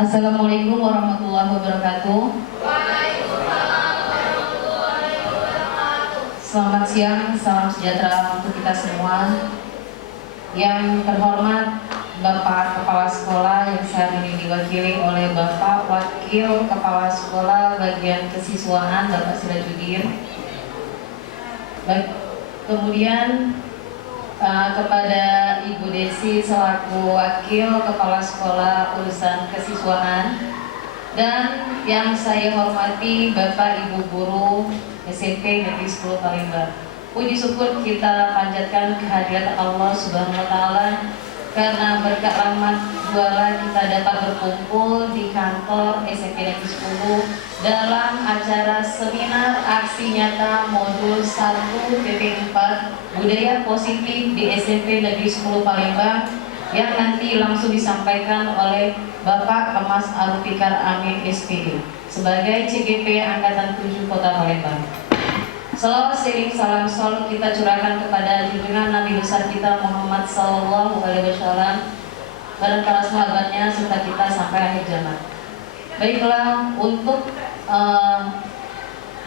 Assalamualaikum warahmatullahi wabarakatuh. Selamat siang, salam sejahtera untuk kita semua. Yang terhormat Bapak Kepala Sekolah yang saat ini diwakili oleh Bapak Wakil Kepala Sekolah Bagian Kesiswaan Bapak Sirajuddin. Kemudian kepada Ibu Desi selaku Wakil Kepala Sekolah Urusan Kesiswaan, dan yang saya hormati Bapak Ibu Guru SMP Negeri 10 Palembang. Puji syukur kita panjatkan kehadirat Allah Subhanahu wa Ta'ala, karena berkat rahmat juala kita dapat berkumpul di kantor SMP Negeri 10 dalam acara seminar aksi nyata modul 1 PP4 Budaya Positif di SMP Negeri 10 Palembang, yang nanti langsung disampaikan oleh Bapak Kemas Arufikar Amin SPD sebagai CGP Angkatan 7 Kota Palembang. Selawat sering salam selalu kita curahkan kepada junjungan Nabi besar kita Muhammad Sallallahu Alaihi Wasallam dan para sahabatnya serta kita sampai akhir zaman. Baiklah, untuk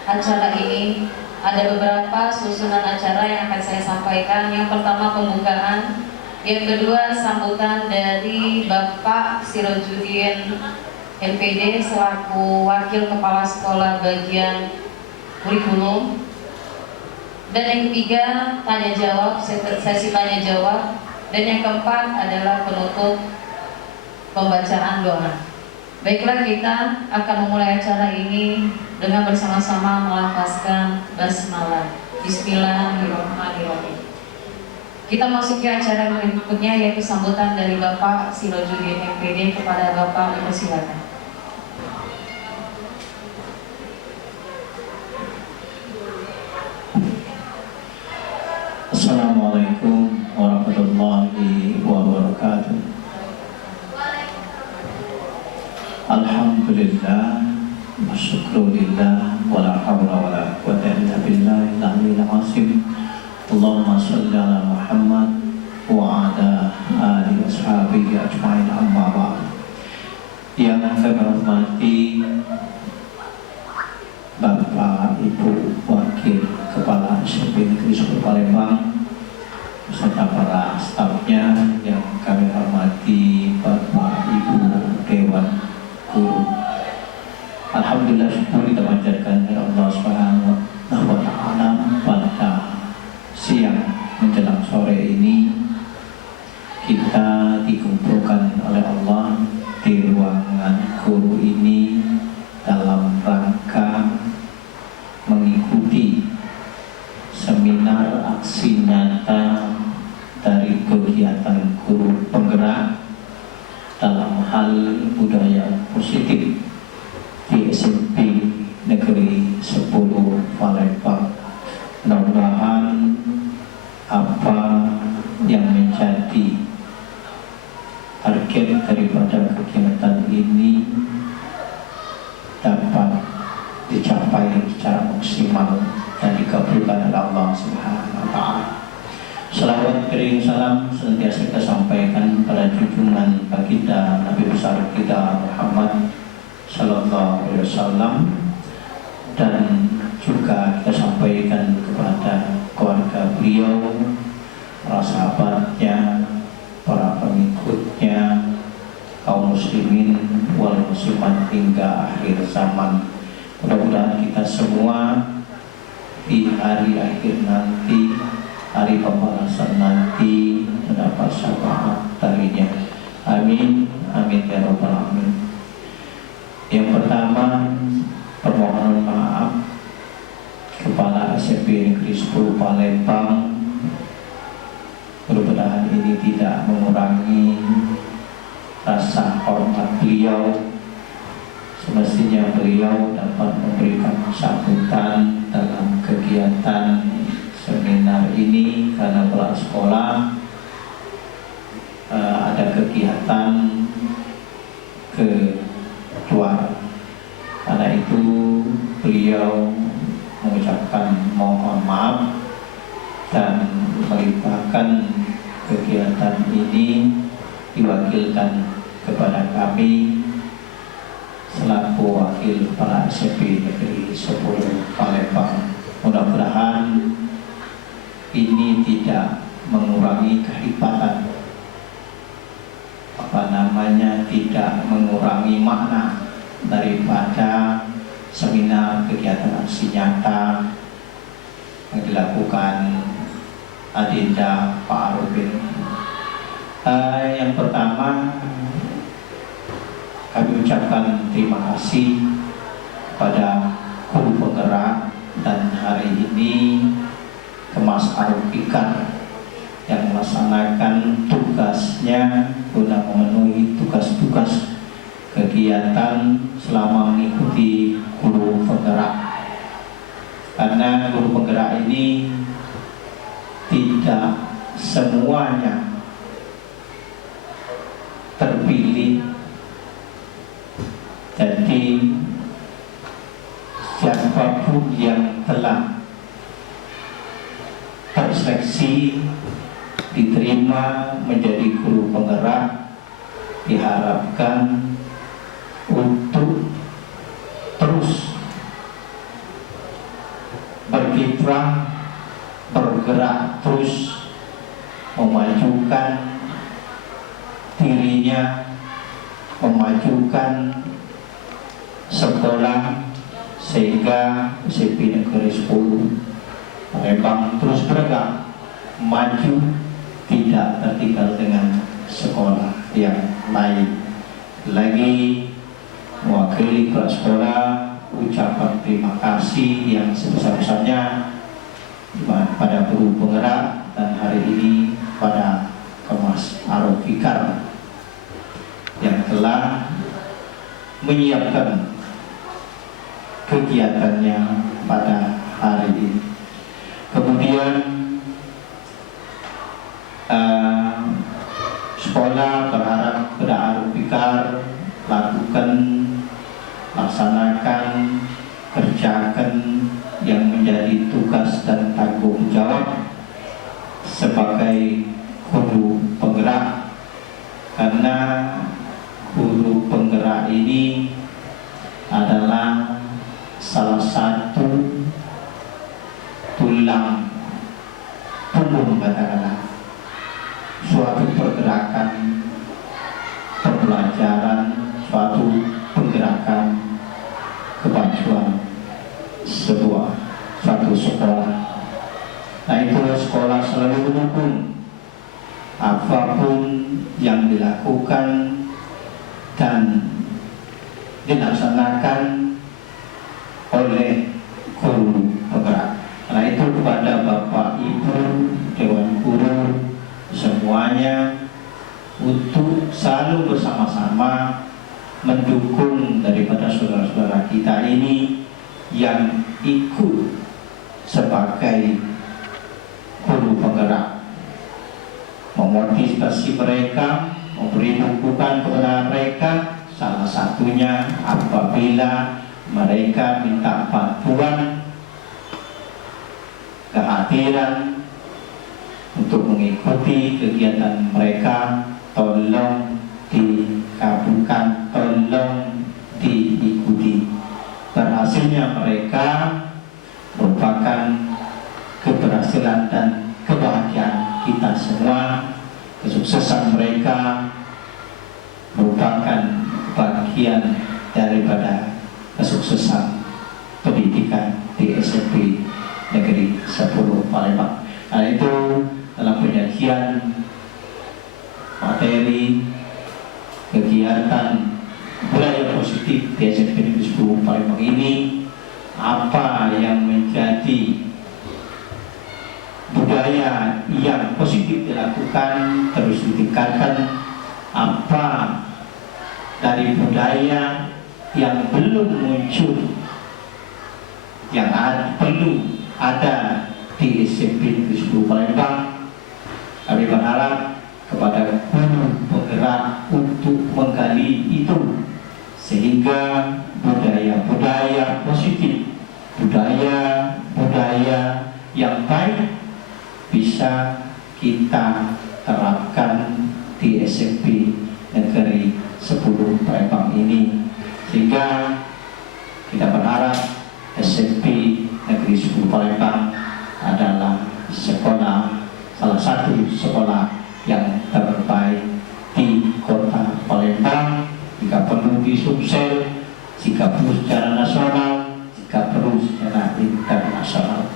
acara ini ada beberapa susunan acara yang akan saya sampaikan. Yang pertama pembukaan, yang kedua sambutan dari Bapak Sirajuddin MPD selaku Wakil Kepala Sekolah Bagian Kurikulum, dan yang ketiga tanya jawab, sesi tanya jawab, dan yang keempat adalah penutup pembacaan doa. Baiklah, kita akan memulai acara ini dengan bersama-sama melafazkan basmalah. Bismillahirrahmanirrahim. Kita masuk ke acara berikutnya, yaitu sambutan dari Bapak Sirajuddin MPD. Kepada Bapak, silakan. Assalamualaikum warahmatullahi wabarakatuh. Alhamdulillah wa syukrulillah wa la hawla wa la quwwata illa billahil aliyyil azim. Allahumma shalli ala Muhammad wa ala alihi washabihi ajma'in, amma ba'd. Yang kami hormati Bapak Ibu Wakil Kepala SMP Negeri 10 Palembang beserta para stafnya, yang kami hormati Bapak Ibu Dewan Guru. Alhamdulillah, syukur kita panjatkan kepada Allah Subhanahu wa Ta'ala pada siang menjelang sore ini kita dikumpulkan oleh Allah di ruangan guru ini dalam rangka mengikuti seminar aksi nyata dari kegiatan guru penggerak dalam hal budaya positif di SMP Negeri 10 Palembang. Mudah-mudahan apa yang menjadi target daripada kegiatan ini dapat dicapai secara maksimal dan dikabulkan oleh Allah Subhanahu wa Ta'ala. Salawat kering salam senantiasa kita sampaikan pada junjungan baginda Nabi besar kita Muhammad Sallallahu Alaihi Wasallam, dan juga kita sampaikan kepada keluarga beliau, para sahabatnya, para pengikutnya, kaum muslimin wal muslimat hingga akhir zaman. Mudah-mudahan kita semua di hari akhir nanti, hari pembalasan nanti, mendapat syafaat darinya. Amin, amin ya rabbal alamin. Yang pertama, permohonan maaf Kepala SMP Negeri 10 Palembang. Mudah-mudahan ini tidak mengurangi rasa hormat beliau. Semestinya beliau dapat memberikan sambutan dalam kegiatan seminar ini, karena kepala sekolah ada kegiatan keluar. Karena itu beliau mengucapkan mohon maaf dan melimpahkan kegiatan ini diwakilkan kepada kami Wakil Kepala SMP Negeri 10 Palembang. Mudah-mudahan ini tidak mengurangi kehebatan, tidak mengurangi makna daripada seminar kegiatan aksi nyata yang dilakukan Adinda Pak Arifin. Yang pertama, kami ucapkan terima kasih kepada guru penggerak dan hari ini Kemas Arif Fikar yang melaksanakan tugasnya guna memenuhi tugas-tugas kegiatan selama mengikuti guru penggerak. Karena guru penggerak ini tidak semuanya terpilih, jadi siapapun yang telah terseleksi diterima menjadi guru penggerak diharapkan untuk terus berkiprah, bergerak terus memajukan dirinya, memajukan sekolah sehingga SMP Negeri 10 Palembang terus bergerak maju, tidak tertinggal dengan sekolah yang lain. Lagi mewakili kepala sekolah ucapan terima kasih yang sebesar-besarnya pada guru penggerak dan hari ini pada Kemas Arif Fikar yang telah menyiapkan kegiatannya pada hari ini. Kemudian sekolah berharap kepada Arif Fikar laksanakan, kerjakan yang menjadi tugas dan tanggung jawab sebagai guru penggerak, karena guru penggerak ini adalah salah satu tulang punggung katakanlah suatu pergerakan pembelajaran, suatu pergerakan kemajuan suatu sekolah. Nah, itu sekolah selalu mendukung apapun yang dilakukan dan dilaksanakan oleh guru penggerak. Nah, itu kepada Bapak Ibu Dewan Guru semuanya untuk selalu bersama-sama mendukung daripada saudara-saudara kita ini yang ikut sebagai guru penggerak, memotivasi mereka, memberi dukungan kepada mereka. Salah satunya apabila mereka minta bantuan, kehadiran untuk mengikuti kegiatan mereka, tolong dikabulkan, tolong diikuti. Berhasilnya mereka merupakan keberhasilan dan kebahagiaan kita semua. Kesuksesan mereka merupakan bagian daripada kesuksesan pendidikan di SMP Negeri 10 Palembang. Nah, itu dalam penyajian materi kegiatan budaya positif di SMP Negeri 10 Palembang ini, apa yang menjadi budaya yang positif dilakukan terus ditingkatkan, apa dari budaya yang belum muncul yang perlu ada di SMP Negeri 10 Palembang. Kami berharap kepada guru penggerak untuk menggali itu sehingga budaya-budaya positif, budaya-budaya yang baik bisa kita terapkan di SMP Negeri 10 Palembang ini, sehingga Sumsel, jika perlu secara nasional, jika perlu secara internasional.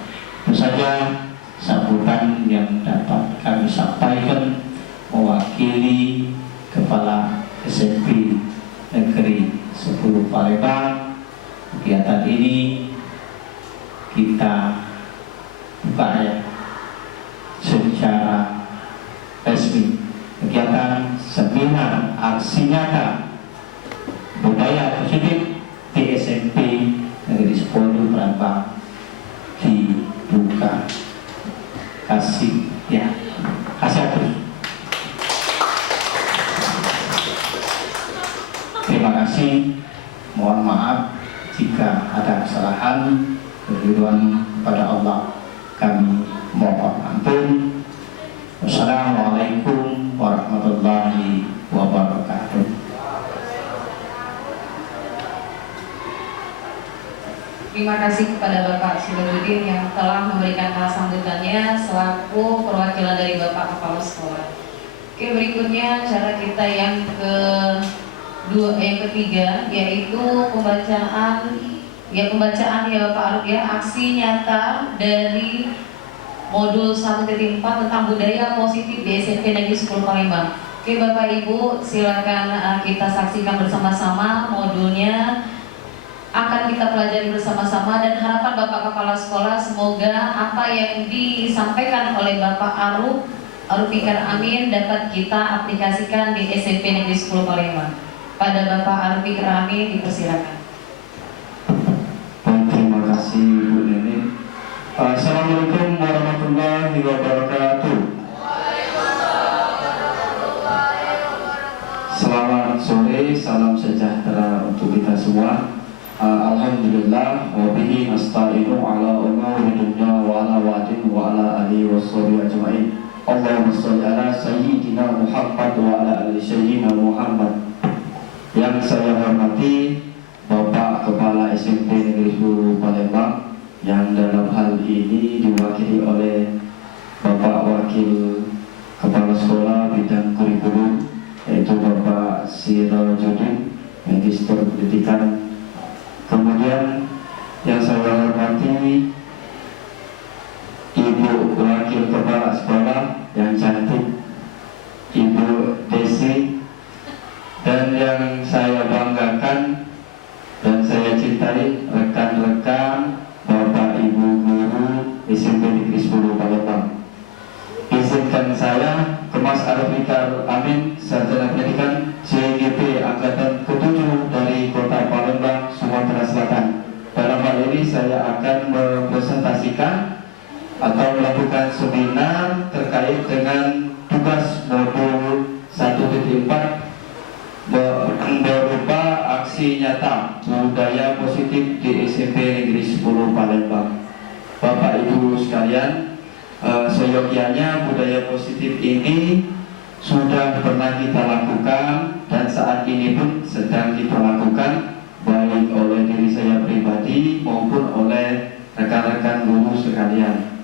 Itu saja sambutan yang dapat kami sampaikan mewakili Kepala SMP Negeri 10 Palembang. Kegiatan ini kita buka ya secara resmi. Kegiatan seminar aksi nyata budaya positif di SMP Negeri 10 Palembang dibuka. Kasih ya, kasih atur. Terima kasih. Mohon maaf jika ada kesalahan. Kerinduan kepada Allah kami mohon ampun. Wassalamualaikum warahmatullahi wabarakatuh. Terima kasih kepada Bapak Sirojudin yang telah memberikan sambutannya selaku perwakilan dari Bapak Kepala Sekolah. Oke, berikutnya cara kita yang ketiga yaitu pembacaan ya Pak Arif ya, aksi nyata dari modul 1.4 tentang budaya positif di SMP Negeri 10 Palembang. Oke Bapak Ibu, silakan kita saksikan bersama-sama modulnya. Akan kita pelajari bersama-sama dan harapan Bapak Kepala Sekolah semoga apa yang disampaikan oleh Bapak Aruf Fikar Amin dapat kita aplikasikan di SMP Negeri 10 Palembang. Pada Bapak Aruf Fikar Amin dipersilakan. Terima kasih Bu Nenek. Assalamualaikum warahmatullahi wabarakatuh. Selamat sore, salam sejahtera untuk kita semua. Alhamdulillah wa bihi nasta'inu ala umuri dunya wa ala wadin wa ala alihi washabihi ajma'in. Allahumma shalli ala sayyidina Muhammad wa ala ali sayyidina Muhammad. Yang saya hormati Bapak Kepala SMP Negeri 10 Palembang, yang dalam hal ini diwakili oleh Bapak Wakil Kepala Sekolah Bidang Kurikulum, yaitu Bapak Sirojudin, Magister Pendidikan. Kemudian yang saya hormati Ibu Wakil Kepala Sekolah yang cantik, Ibu Desi, dan yang saya banggakan dan saya cintai rekan-rekan Bapak Ibu Guru SMP Negeri 10 Palembang. Izinkan saya Kemas Aruf Fikar Amin, Sarjana Pendidikan CGP Angkatan ke-7 dari Kota Palembang, Sumatera Selatan. Dalam hal ini saya akan mempresentasikan atau melakukan seminar terkait dengan tugas modul 1.4 berupa aksi nyata budaya positif di SMP Negeri 10 Palembang. Bapak Ibu sekalian, seyogyanya budaya positif ini sudah pernah kita lakukan dan saat ini pun sedang kita lakukan, baik oleh diri saya pribadi maupun oleh rekan-rekan guru sekalian.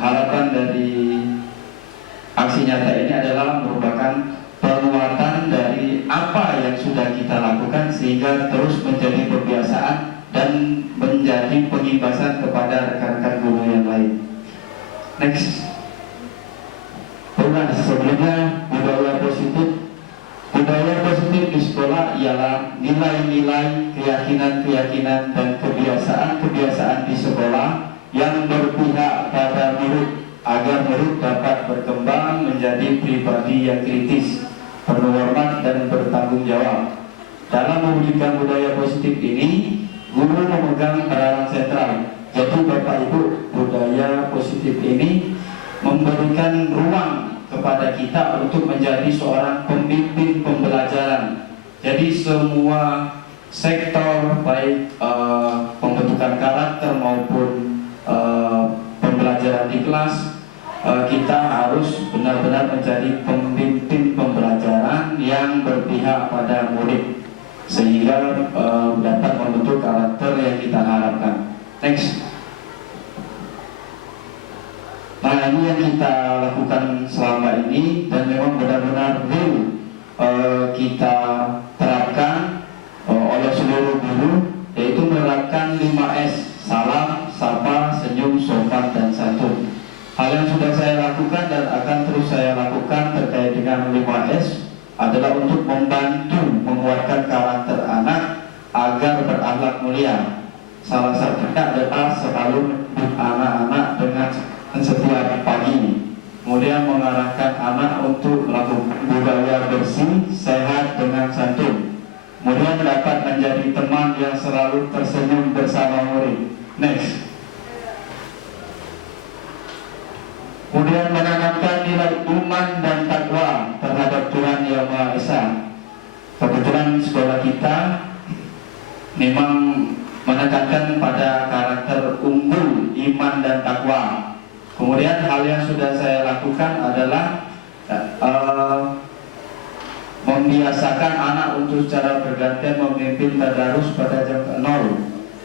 Harapan dari aksi nyata ini adalah merupakan penguatan dari apa yang sudah kita lakukan sehingga terus menjadi kebiasaan dan menjadi pengimbasan kepada rekan-rekan guru yang lain. Next. Sebelumnya budaya positif di sekolah ialah nilai-nilai, keyakinan-keyakinan dan kebiasaan-kebiasaan di sekolah yang berpihak pada murid agar murid dapat berkembang menjadi pribadi yang kritis, penuh hormat dan bertanggung jawab. Dalam mewujudkan budaya positif ini, guru memegang peranan sentral. Jadi Bapak Ibu, budaya positif ini memberikan ruang kepada kita untuk menjadi seorang pemimpin pembelajaran. Jadi semua sektor baik pembentukan karakter maupun pembelajaran di kelas, kita harus benar-benar menjadi pemimpin pembelajaran yang berpihak pada murid sehingga dapat membentuk karakter yang kita harapkan. Next. Nah, ini yang kita lakukan selama ini dan memang benar-benar real kita terapkan 5S, salam, sapa, senyum, sopan, dan santun. Hal yang sudah saya lakukan dan akan terus saya lakukan terkait dengan 5S adalah untuk membantu menguatkan karakter anak agar berakhlak mulia. Salah satunya adalah selalu menyebut anak-anak dengan setiap pagi, kemudian mengarahkan anak untuk melakukan budaya bersih, sehat dengan santun, kemudian dapat menjadi teman yang selalu tersenyum bersama murid. Next. Kemudian menanamkan nilai iman dan takwa terhadap Tuhan Yang Maha Esa. Kebetulan sekolah kita memang menekankan pada karakter unggul iman dan takwa. Kemudian hal yang sudah saya lakukan adalah membiasakan anak untuk secara bergantian memimpin tadarus pada jam 0,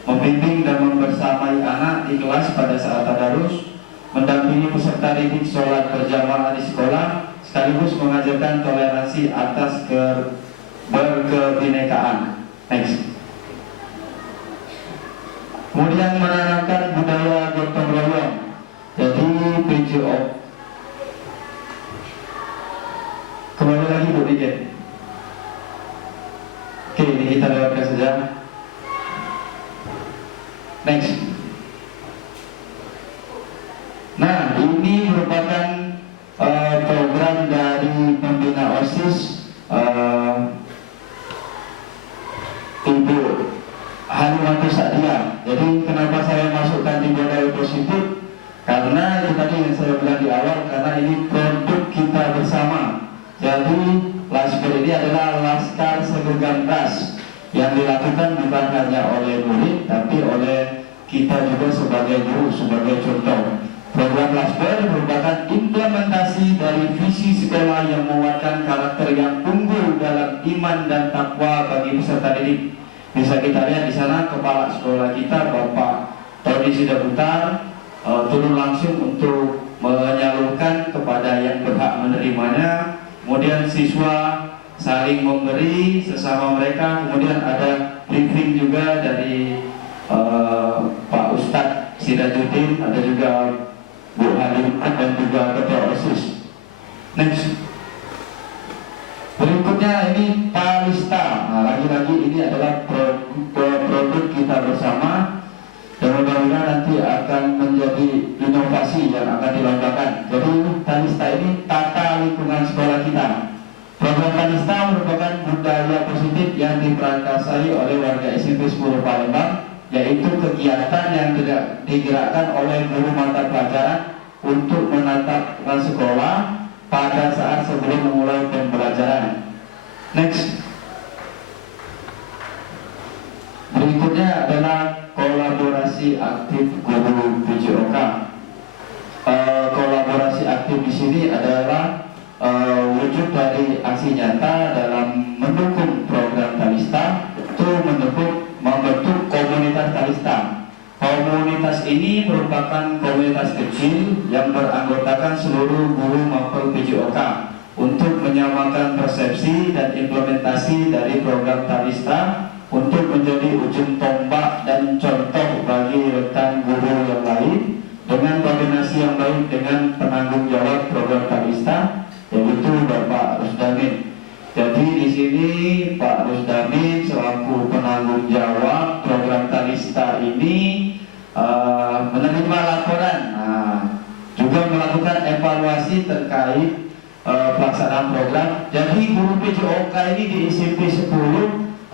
membimbing dan membersamai anak di kelas pada saat tadarus, mendampingi peserta didik sholat berjamaah di sekolah, sekaligus mengajarkan toleransi atas berkebinekaan. Next. Kemudian menanamkan budaya gotong royong. Jadi PJO. Kembali lagi Bu Dijen. Oke, ini kita lewatkan saja. Next. Nah, ini merupakan program dari pembina OSIS Ibu Halimatu Sa'diyah. Jadi kenapa saya masukkan di budaya positif? Karena itu tadi yang saya bilang di awal, karena ini produk kita bersama. Jadi Laskar ini adalah Laskar Segenggam Das yang dilakukan bukan hanya oleh murid, tapi oleh kita juga sebagai guru, sebagai contoh. Program Laskar merupakan implementasi dari visi sekolah yang menguatkan karakter yang unggul dalam iman dan takwa bagi peserta didik. Bisa kita lihat di sana kepala sekolah kita Bapak Tony Sidaputar turun langsung untuk menyalurkan kepada yang berhak menerimanya. Kemudian siswa saling memberi sesama mereka. Kemudian ada briefing juga dari Pak Ustadz Sirajuddin, ada juga Bu Halimah dan juga Ketua OSIS. Next. Berikutnya ini Talista. Nah, lagi-lagi ini adalah produk kita bersama dan mudah-mudahan nanti akan menjadi inovasi yang akan dilombakan. Jadi Talista ini tata lingkungan sekolah kita. Program Talista merupakan budaya positif yang diprakarsai oleh warga SMP 10 Palembang, yaitu kegiatan yang digerakkan oleh guru mata pelajaran untuk menatap sekolah pada saat sebelum memulai pembelajaran. Next. Berikutnya adalah kolaborasi aktif guru PJOK. Kolaborasi aktif di sini adalah wujud dari aksi nyata dalam mendukung program Talista, itu membentuk komunitas Talista. Komunitas ini merupakan komunitas kecil yang beranggotakan seluruh guru mapel PJOK untuk menyamakan persepsi dan implementasi dari program Talista untuk menjadi ujung tombak dan contoh bagi rekan guru yang lain dengan koordinasi yang baik dengan penanggung jawab program Talista, yaitu Bapak Rusdamin. Jadi di sini Pak Rusdamin selaku penanggung jawab program Talista ini menerima laporan, juga melakukan evaluasi terkait pelaksanaan program. Jadi guru PJOK ini di SMP 10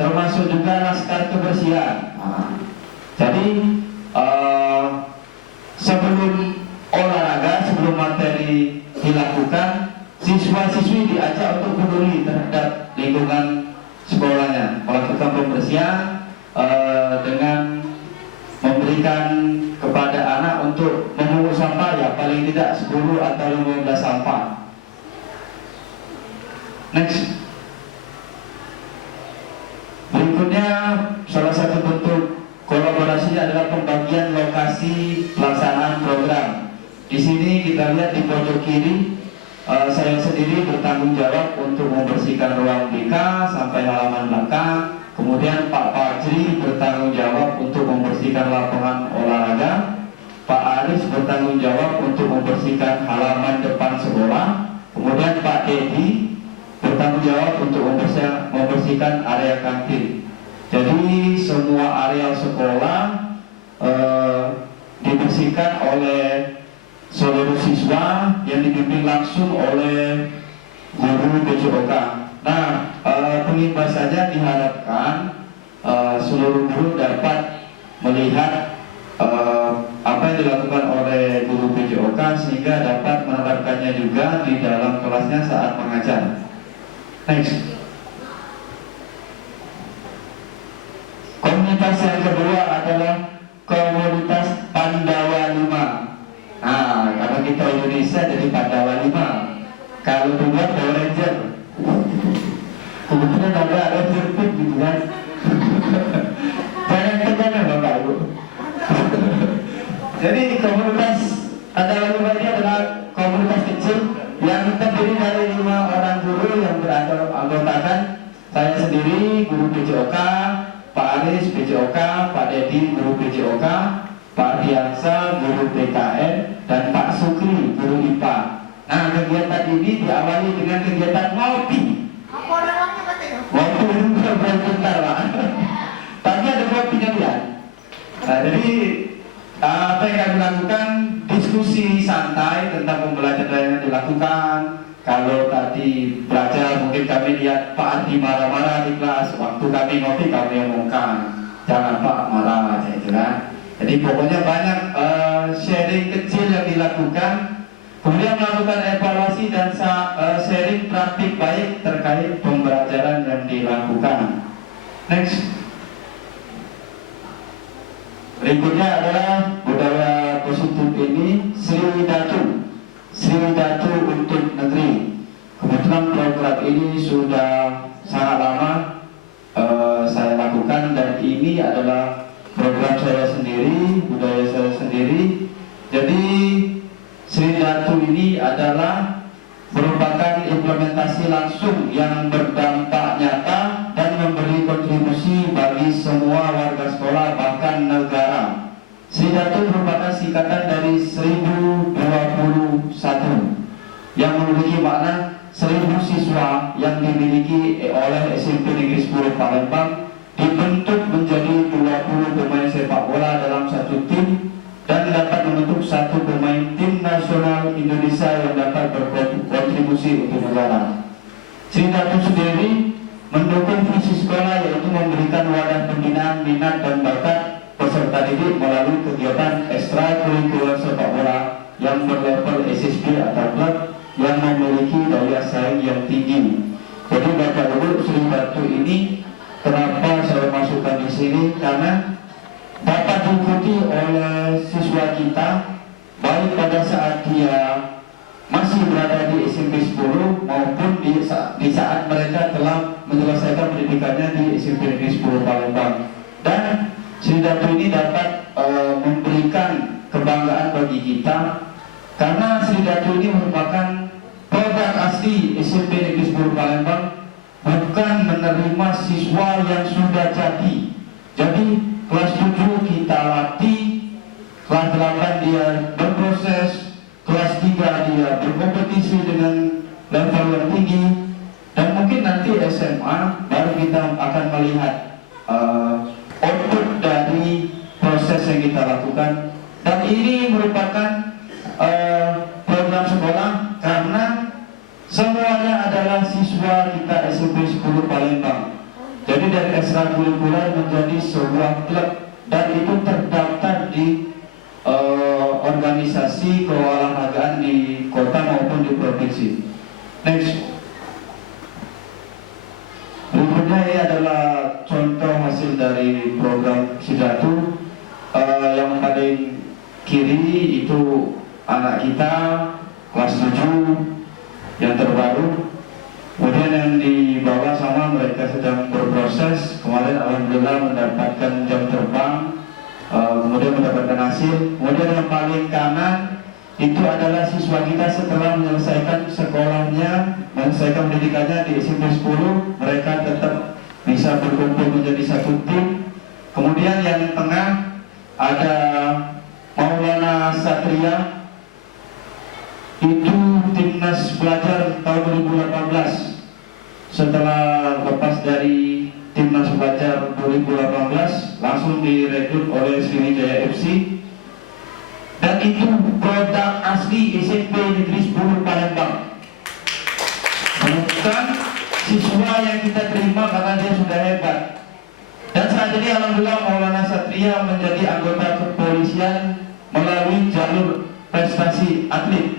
termasuk juga laskar kebersihan. Jadi sebelum olahraga, sebelum materi dilakukan, siswa-siswi diajak untuk peduli terhadap lingkungan sekolahnya, melakukan pembersihan dengan memberikan kepada anak untuk memungut sampah, ya paling tidak 10 atau 15 sampah. Next. Berikutnya, salah satu bentuk kolaborasinya adalah pembagian lokasi pelaksanaan program. Di sini kita lihat di pojok kiri, saya sendiri bertanggung jawab untuk membersihkan ruang BK sampai halaman belakang. Kemudian Pak Fajri bertanggung jawab untuk membersihkan membersihkan lapangan olahraga, Pak Aris bertanggung jawab untuk membersihkan halaman depan sekolah, kemudian Pak Dedi bertanggung jawab untuk membersihkan area kantin. Jadi semua area sekolah dibersihkan oleh seluruh siswa yang dipimpin langsung oleh guru PJOK. Nah, pengimbasannya diharapkan seluruh guru dapat melihat apa yang dilakukan oleh guru PJOK sehingga dapat menerapkannya juga di dalam kelasnya saat mengajar. Next. Komunitas yang kedua adalah komunitas Pandawa 5. Nah, kalau kita Indonesia jadi Pandawa 5. Kalau dibuat Power Ranger, kebetulan ada Ranger Pit gitu kan. Jangan tekan ya Bapak Ibu. Jadi komunitas Pandawa 5 ini adalah komunitas kecil yang terdiri dari 5 orang guru yang beranggotakan saya sendiri, guru PJOK, Pak Aris PJOK, Pak Dedi guru PJOK, Pak Diaksa guru PKN, dan Pak Sukri guru IPA. Nah, kegiatan ini diawali dengan kegiatan ngopi. Ngopi itu bentar Pak. Tapi ada kopinya lihat. Nah, jadi apa yang kami lakukan, diskusi santai tentang pembelajaran yang dilakukan. Kalau tadi belajar mungkin kami lihat Pak Adi marah-marah di kelas, waktu kami ngopi kami omongkan, jangan Pak marah gitu kan. Jadi pokoknya banyak sharing kecil yang dilakukan, kemudian melakukan evaluasi dan sharing praktik baik terkait pembelajaran yang dilakukan. Next. Berikutnya adalah budaya positif ini Sriwidatu untuk negeri. Kebetulan program ini sudah sangat lama saya lakukan, dan ini adalah program saya sendiri, budaya saya sendiri. Jadi Sriwidatu ini adalah merupakan implementasi langsung yang berdampak nyata dan memberi kontribusi bagi semua warga sekolah bahkan negara. Sriwidatu merupakan singkatan dari 1021 yang memiliki makna 1000 siswa yang dimiliki oleh SMP Negeri 10 Palembang dibentuk menjadi 20 pemain sepak bola dalam satu tim dan dapat membentuk satu pemain tim nasional Indonesia yang dapat berkontribusi untuk negara. Sriwidatu sendiri mendukung visi sekolah, yaitu memberikan wadah pembinaan minat dan bakat peserta didik melalui kegiatan ekstrakurikuler sepak bola yang berlevel SSB atau klub yang memiliki daya saing yang tinggi. Jadi Bapak Ibu, Sriwidatu ini kenapa saya masukkan di sini, karena dapat diikuti oleh siswa kita baik pada saat dia masih berada di SMP 10 maupun di saat mereka telah menyelesaikan pendidikannya di SMP Negeri 10 Palembang. Dan Sriwidatu ini dapat memberikan kebanggaan bagi kita, karena Sriwidatu ini merupakan produk asli SMP Negeri 10 Palembang, bukan menerima siswa yang sudah jadi. Jadi kelas 7 kita latih, kelas 8 dia berproses, kelas 3 dia berkompetisi dengan level yang tinggi, dan mungkin nanti SMA baru kita akan melihat output dari proses yang kita lakukan. Dan ini merupakan program sekolah karena semuanya adalah siswa kita SMP 10 Palembang. Jadi dari ekstrakurikuler menjadi sebuah klub, dan itu terdaftar di organisasi keolahragaan di kota maupun di provinsi. Next. Berikutnya ini adalah contoh hasil dari program Sriwidatu. Yang paling kiri itu anak kita kelas 7 yang terbaru. Kemudian yang di bawah sama mereka sedang berproses. Kemarin alhamdulillah mendapatkan jam terbang, kemudian mendapatkan hasil. Kemudian yang paling kanan itu adalah siswa kita setelah menyelesaikan sekolahnya, menyelesaikan pendidikannya di SMP 10, mereka tetap bisa berkumpul menjadi satu tim. Kemudian yang tengah tahun 2018 setelah lepas dari Timnas Pelajar 2018 langsung direkrut oleh Sriwijaya FC, dan itu produk asli SMP Negeri 10 Palembang, bukan siswa yang kita terima karena dia sudah hebat. Dan saat ini alhamdulillah Maulana Satria menjadi anggota kepolisian melalui jalur prestasi atlet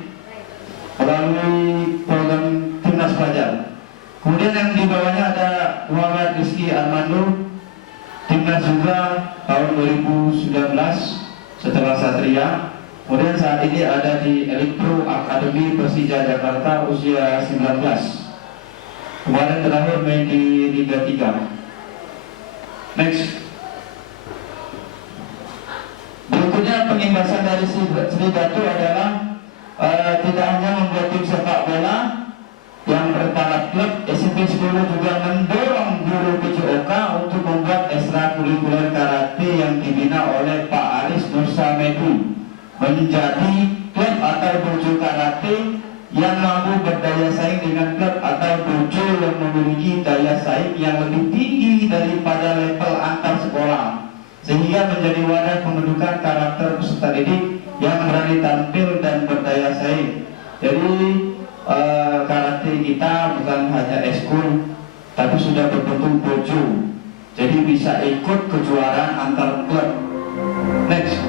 melalui program Timnas Pelajar. Kemudian yang di bawahnya ada Muhammad Rizky Armando, Timnas juga tahun 2019 setelah Satria. Kemudian saat ini ada di Elite Pro Academy Persija Jakarta usia 19. Kemarin terakhir main di Liga 3. Next. Berikutnya pengimbasan dari Sri Datu adalah tidak hanya membuat tim sepak bola yang bertaraf klub, SMP 10 juga mendorong guru PJOK untuk membuat ekstrakurikuler karate yang dibina oleh Pak Aris Nursamedu menjadi klub atau dojo karate yang mampu berdaya saing dengan klub atau dojo yang memiliki daya saing yang lebih tinggi daripada level antar sekolah, sehingga menjadi wadah pembentukan karakter peserta didik yang berani tampil dan berdaya saing. Jadi karate kita bukan hanya eskul, tapi sudah berbentuk dojo, jadi bisa ikut kejuaraan antar klub. Next.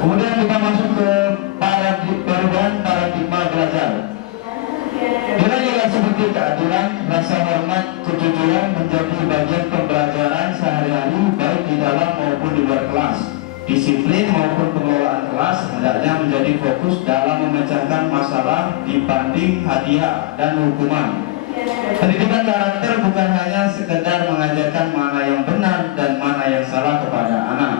Kemudian kita masuk ke perubahan paradigma belajar. Nilai-nilai seperti keadilan, rasa hormat, kejujuran menjadi bagian pembelajaran sehari-hari baik di dalam maupun di luar kelas. Disiplin maupun pengelolaan kelas hendaknya menjadi fokus dalam memecahkan masalah dibanding hadiah dan hukuman. Pendidikan karakter bukan hanya sekedar mengajarkan mana yang benar dan mana yang salah kepada anak.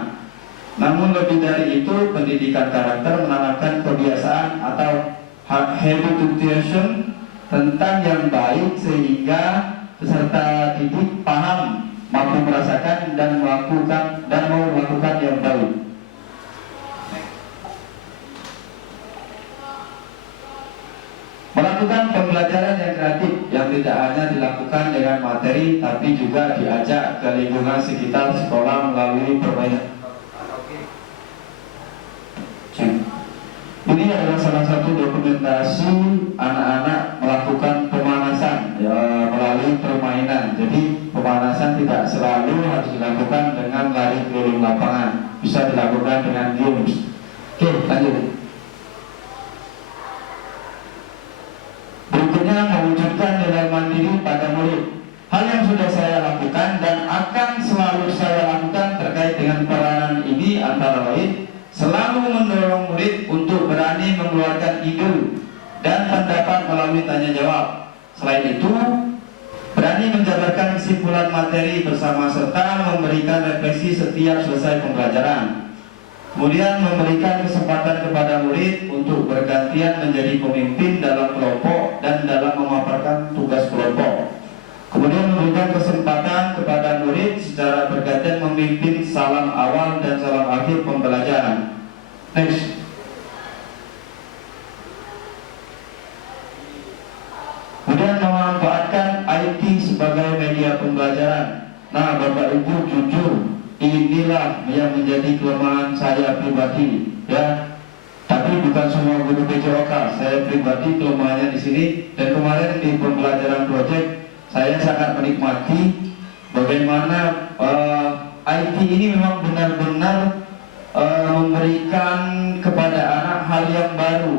Namun lebih dari itu, pendidikan karakter menanamkan kebiasaan atau habituation tentang yang baik sehingga peserta didik paham, mampu merasakan dan mau melakukan yang baik. Melakukan pembelajaran yang kreatif yang tidak hanya dilakukan dengan materi tapi juga diajak ke lingkungan sekitar sekolah melalui permainan. Ini adalah salah satu dokumentasi anak-anak melakukan pemanasan melalui permainan. Jadi pemanasan tidak selalu harus dilakukan dengan lari keliling lapangan, bisa dilakukan dengan games. Oke, lanjut. Berikutnya mewujudkan nilai mandiri pada murid. Hal yang sudah saya lakukan dan akan selalu saya lakukan terkait dengan peranan ini antara lain selalu mendorong murid untuk berani mengeluarkan ide dan pendapat melalui tanya jawab. Selain itu, berani menjabarkan kesimpulan materi bersama serta memberikan refleksi setiap selesai pembelajaran. Kemudian memberikan kesempatan kepada murid untuk bergantian menjadi pemimpin dalam kelompok dan dalam memaparkan tugas kelompok. Kemudian memberikan kesempatan kepada murid secara bergantian memimpin salam awal dan salam akhir pembelajaran. Next. Kemudian memanfaatkan IT sebagai media pembelajaran. Nah, Bapak Ibu jujur, inilah yang menjadi kelemahan saya pribadi, ya. Tapi bukan semua guru PJOK. Saya pribadi kelemahannya di sini. Dan kemarin di pembelajaran proyek saya sangat menikmati bagaimana IT ini memang benar-benar memberikan kepada anak hal yang baru,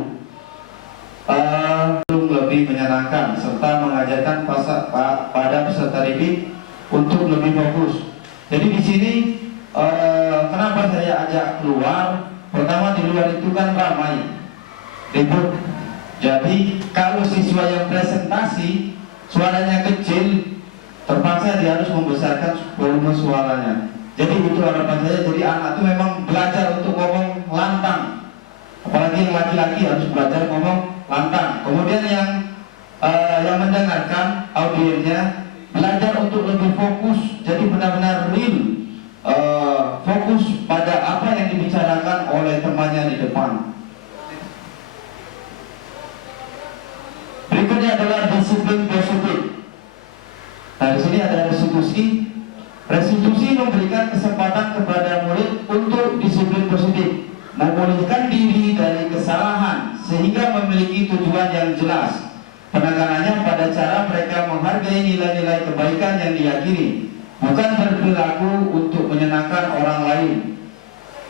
lebih menyenangkan, serta mengajarkan pada peserta didik untuk lebih fokus. Jadi di sini kenapa saya ajak keluar? Pertama, di luar itu kan ramai, ribut. Jadi kalau siswa yang presentasi suaranya kecil, terpaksa dia harus membesarkan volume suaranya. Jadi itu harapan saya. Jadi anak itu memang belajar untuk ngomong lantang. Apalagi yang laki-laki harus belajar ngomong lantang. Kemudian yang mendengarkan audiensnya belajar untuk lebih fokus. Jadi benar-benar real, fokus pada apa yang dibicarakan oleh temannya di depan. disiplin positif. Nah, di sini ada restitusi. Restitusi memberikan kesempatan kepada murid untuk disiplin positif, memulihkan diri dari kesalahan sehingga memiliki tujuan yang jelas. Penekanan pada cara mereka menghargai nilai-nilai kebaikan yang diyakini, bukan berperilaku untuk menyenangkan orang lain.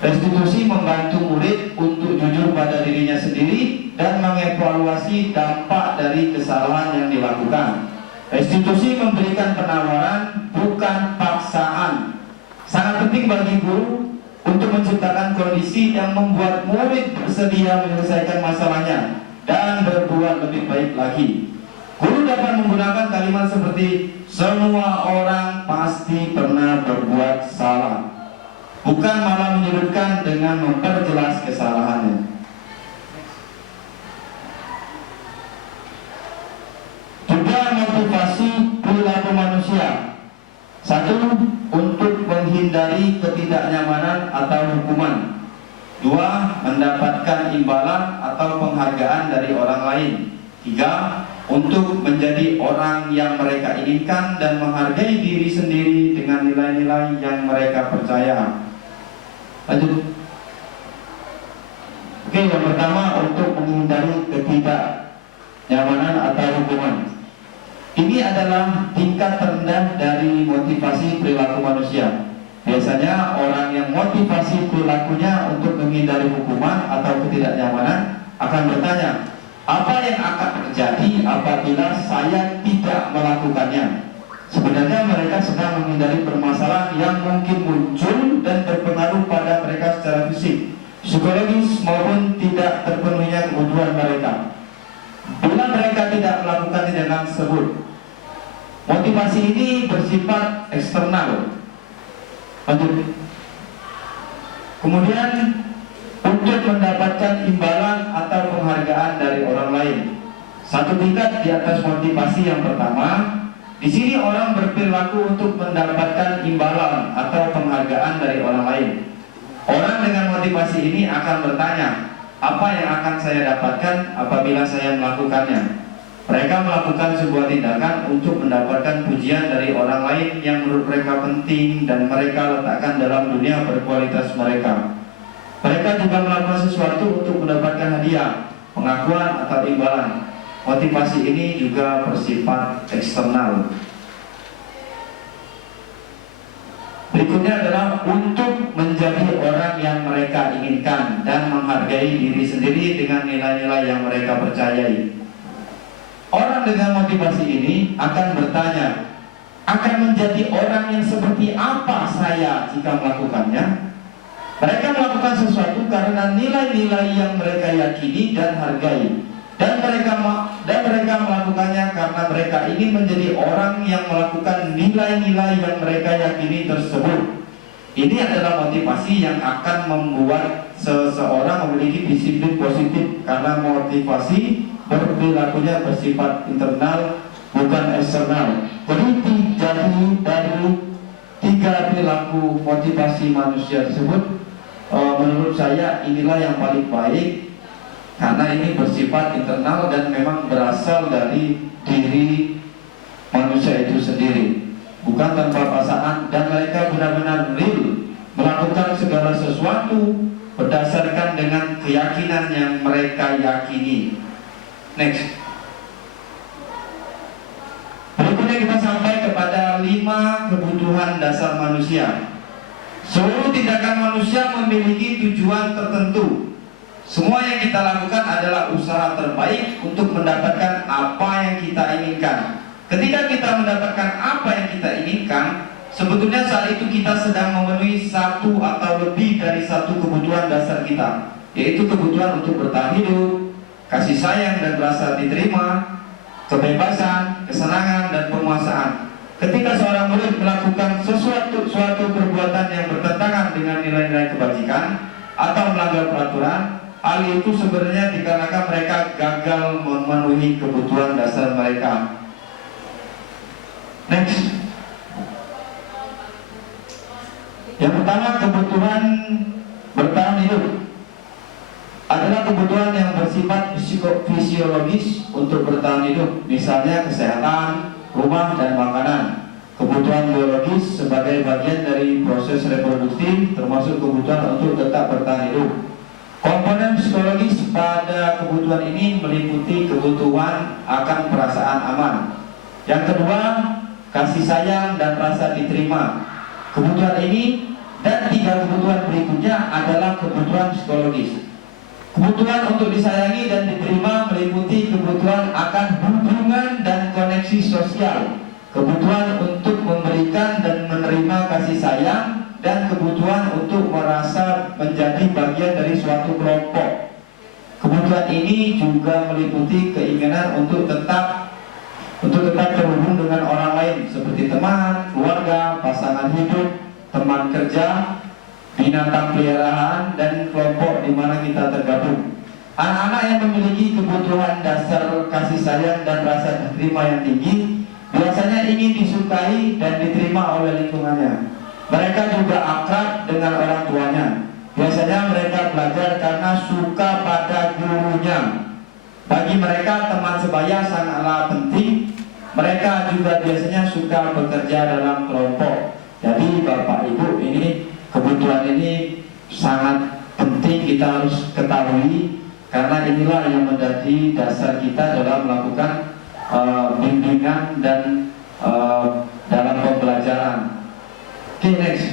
Restitusi membantu murid untuk jujur pada dirinya sendiri dan mengevaluasi dampak dari kesalahan yang dilakukan. Restitusi memberikan penawaran, bukan paksaan. Sangat penting bagi guru untuk menciptakan kondisi yang membuat murid bersedia menyelesaikan masalahnya dan berbuat lebih baik lagi. Guru dapat menggunakan kalimat seperti semua orang pasti pernah berbuat salah, bukan malah menyudutkan dengan memperjelas kesalahannya. Juga motivasi perilaku manusia. Satu, untuk menghindari ketidaknyamanan atau hukuman. Dua, mendapatkan imbalan atau penghargaan dari orang lain. Tiga, untuk menjadi orang yang mereka inginkan dan menghargai diri sendiri dengan nilai-nilai yang mereka percaya. Lanjut. Oke, yang pertama untuk menghindari ketidaknyamanan atau hukuman. Ini adalah tingkat terendah dari motivasi perilaku manusia. Biasanya orang yang motivasi perilakunya untuk menghindari hukuman atau ketidaknyamanan akan bertanya, apa yang akan terjadi apabila saya tidak melakukannya? Sebenarnya mereka sedang menghindari permasalahan yang mungkin muncul dan berpengaruh pada mereka secara fisik, psikologis maupun tidak terpenuhinya kebutuhan mereka. Bila mereka tidak melakukan tindakan tersebut, motivasi ini bersifat eksternal. Lanjut. Kemudian untuk mendapatkan imbalan atau penghargaan dari orang lain. Satu tingkat di atas motivasi yang pertama. Di sini orang berperilaku untuk mendapatkan imbalan atau penghargaan dari orang lain. Orang dengan motivasi ini akan bertanya, apa yang akan saya dapatkan apabila saya melakukannya? Mereka melakukan sebuah tindakan untuk mendapatkan pujian dari orang lain yang menurut mereka penting dan mereka letakkan dalam dunia berkualitas mereka. Mereka juga melakukan sesuatu untuk mendapatkan hadiah, pengakuan atau imbalan. Motivasi ini juga bersifat eksternal. Berikutnya adalah untuk menjadi orang yang mereka inginkan dan menghargai diri sendiri dengan nilai-nilai yang mereka percayai. Orang dengan motivasi ini akan bertanya, akan menjadi orang yang seperti apa saya jika melakukannya? Mereka melakukan sesuatu karena nilai-nilai yang mereka yakini dan hargai, dan mereka melakukannya karena mereka ingin menjadi orang yang melakukan nilai-nilai yang mereka yakini tersebut. Ini adalah motivasi yang akan membuat seseorang memiliki disiplin positif, karena motivasi berperilakunya bersifat internal bukan eksternal. Jadi dari tiga perilaku motivasi manusia tersebut, menurut saya inilah yang paling baik, karena ini bersifat internal dan memang berasal dari diri manusia itu sendiri, bukan tanpa paksaan, dan mereka benar-benar real melakukan segala sesuatu berdasarkan dengan keyakinan yang mereka yakini. Next. Berikutnya kita sampai kepada 5 kebutuhan dasar manusia. Seluruh tindakan manusia memiliki tujuan tertentu. Semua yang kita lakukan adalah usaha terbaik untuk mendapatkan apa yang kita inginkan. Ketika kita mendapatkan apa yang kita inginkan, sebetulnya saat itu kita sedang memenuhi satu atau lebih dari satu kebutuhan dasar kita, yaitu kebutuhan untuk bertahan hidup, kasih sayang dan rasa diterima, kebebasan, kesenangan, dan penguasaan. Ketika seorang murid melakukan suatu perbuatan yang bertentangan dengan nilai-nilai kebajikan atau melanggar peraturan, hal itu sebenarnya dikarenakan mereka gagal memenuhi kebutuhan dasar mereka. Next. Yang pertama, kebutuhan bertahan hidup adalah kebutuhan yang bersifat fisiologis untuk bertahan hidup, misalnya kesehatan, rumah, dan makanan. Kebutuhan biologis sebagai bagian dari proses reproduksi, termasuk kebutuhan untuk tetap bertahan hidup. Komponen psikologis pada kebutuhan ini meliputi kebutuhan akan perasaan aman. Yang kedua, kasih sayang dan rasa diterima. Kebutuhan ini dan 3 kebutuhan berikutnya adalah kebutuhan psikologis. Kebutuhan untuk disayangi dan diterima meliputi kebutuhan akan hubungan dan koneksi sosial, kebutuhan untuk memberikan dan menerima kasih sayang, dan kebutuhan untuk merasa menjadi bagian dari suatu kelompok. Kebutuhan ini juga meliputi keinginan untuk tetap terhubung dengan orang lain seperti teman, keluarga, pasangan hidup, teman kerja, binatang peliharaan, dan kelompok di mana kita tergabung. Anak-anak yang memiliki kebutuhan dasar kasih sayang dan rasa diterima yang tinggi biasanya ingin disukai dan diterima oleh lingkungannya. Mereka juga akrab dengan orang tuanya. Biasanya mereka belajar karena suka pada gurunya. Bagi mereka teman sebaya sangatlah penting. Mereka juga biasanya suka bekerja dalam kelompok. Jadi Bapak Ibu, ini kebutuhan ini sangat penting kita harus ketahui, karena inilah yang menjadi dasar kita dalam melakukan bimbingan dan dalam pembelajaran. Oke, next.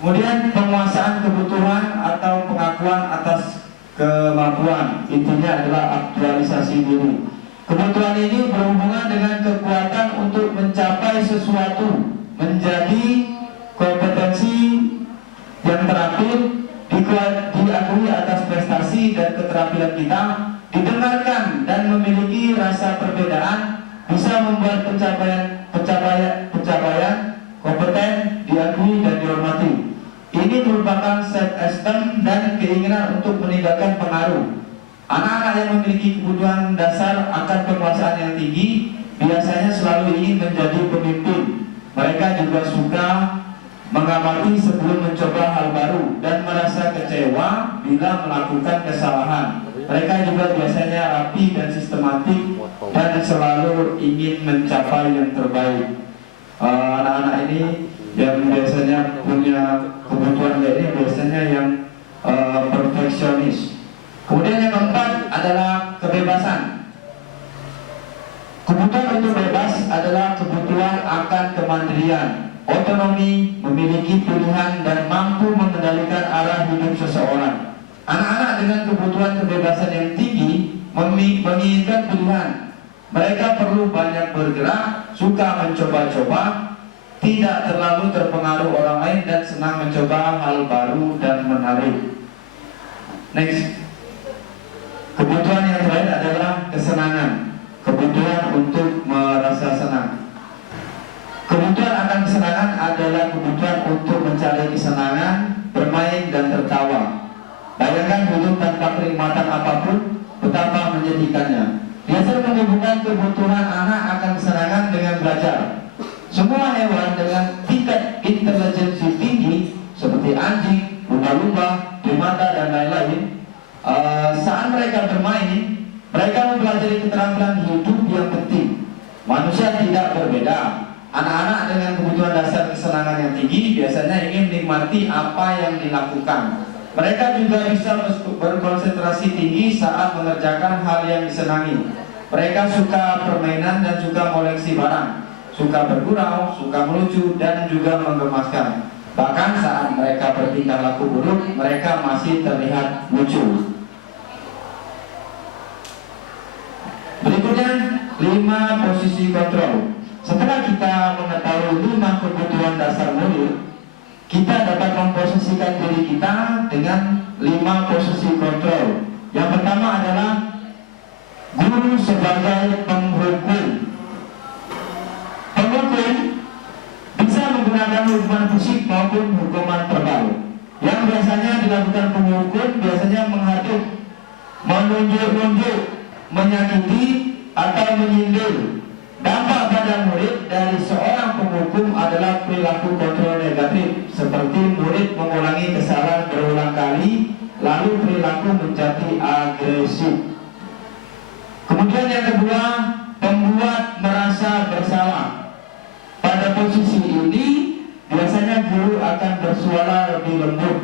Kemudian penguasaan kebutuhan atau pengakuan atas kemampuan, intinya adalah aktualisasi diri. Kebutuhan ini berhubungan dengan kekuatan untuk mencapai sesuatu, menjadi kompetensi yang terampil, diakui atas prestasi dan keterampilan kita, didengarkan dan memiliki rasa perbedaan, bisa membuat pencapaian kompeten, diakui dan dihormati. Ini merupakan self-esteem dan keinginan untuk meninggalkan pengaruh. Anak-anak yang memiliki kebutuhan dasar akan penguasaan yang tinggi biasanya selalu ingin menjadi pemimpin. Mereka juga suka mengamati sebelum mencoba hal baru dan merasa kecewa bila melakukan kesalahan. Mereka juga biasanya rapi dan sistematik dan selalu ingin mencapai yang terbaik. Anak-anak ini yang biasanya punya kebutuhan kayak ini biasanya yang perfeksionis. Kemudian yang keempat adalah kebebasan. Kebutuhan untuk bebas adalah kebutuhan akan kemandirian, otonomi, memiliki pilihan, dan mampu mengendalikan arah hidup seseorang. Anak-anak dengan kebutuhan kebebasan yang tinggi menginginkan pilihan. Mereka perlu banyak bergerak, suka mencoba-coba, tidak terlalu terpengaruh orang lain, dan senang mencoba hal baru dan menarik. Next. Kebutuhan yang terakhir adalah kesenangan. Kebutuhan untuk merasa senang. Kebutuhan akan kesenangan adalah kebutuhan untuk mencari kesenangan, bermain dan tertawa. Bayangkan hidup tanpa kenikmatan apapun, betapa menyedihkannya. Biasa menghubungkan kebutuhan anak akan kesenangan dengan belajar. Semua hewan dengan tingkat intelijensi tinggi seperti anjing, lumba-lumba, primata dan lain-lain, saat mereka bermain, mereka mempelajari keterampilan hidup yang penting. Manusia tidak berbeda. Anak-anak dengan kebutuhan dasar kesenangan yang tinggi biasanya ingin menikmati apa yang dilakukan. Mereka juga bisa berkonsentrasi tinggi saat mengerjakan hal yang disenangi. Mereka suka permainan dan suka koleksi barang, suka bergurau, suka melucu, dan juga menggemaskan. Bahkan saat mereka bertingkah laku buruk, mereka masih terlihat lucu. Berikutnya 5 posisi kontrol. Setelah kita mengetahui 5 kebutuhan dasar murid, kita dapat memposisikan diri kita dengan 5 posisi kontrol. Yang pertama adalah guru sebagai penghukum. Penghukum bisa menggunakan hukuman fisik maupun hukuman verbal. Yang biasanya dilakukan penghukum biasanya menghadap, menunjuk-nunjuk, menyakiti, atau menyindir. Dampak pada murid dari seorang penghukum adalah perilaku kontrol negatif, seperti murid mengulangi kesalahan berulang kali lalu perilaku menjadi agresif. Kemudian yang kedua, pembuat merasa bersalah. Pada posisi ini biasanya guru akan bersuara lebih lembut.